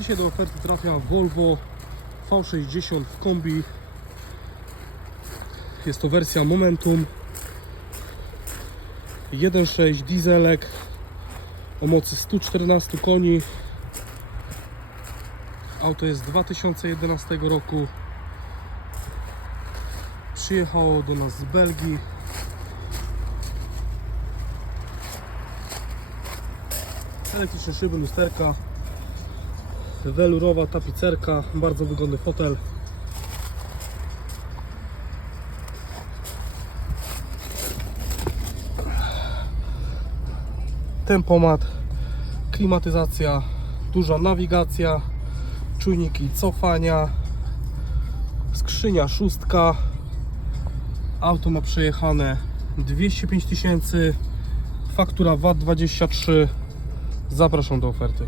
Dzisiaj do oferty trafia Volvo V60 w kombi. Jest to wersja Momentum 1.6 dieselek o mocy 114 koni. Auto jest z 2011 roku. Przyjechało do nas z Belgii. Elektryczne szyby, lusterka, welurowa tapicerka, bardzo wygodny fotel. Tempomat, klimatyzacja, duża nawigacja, czujniki cofania, skrzynia szóstka. Auto ma przejechane 205 tysięcy, faktura VAT 23. Zapraszam do oferty.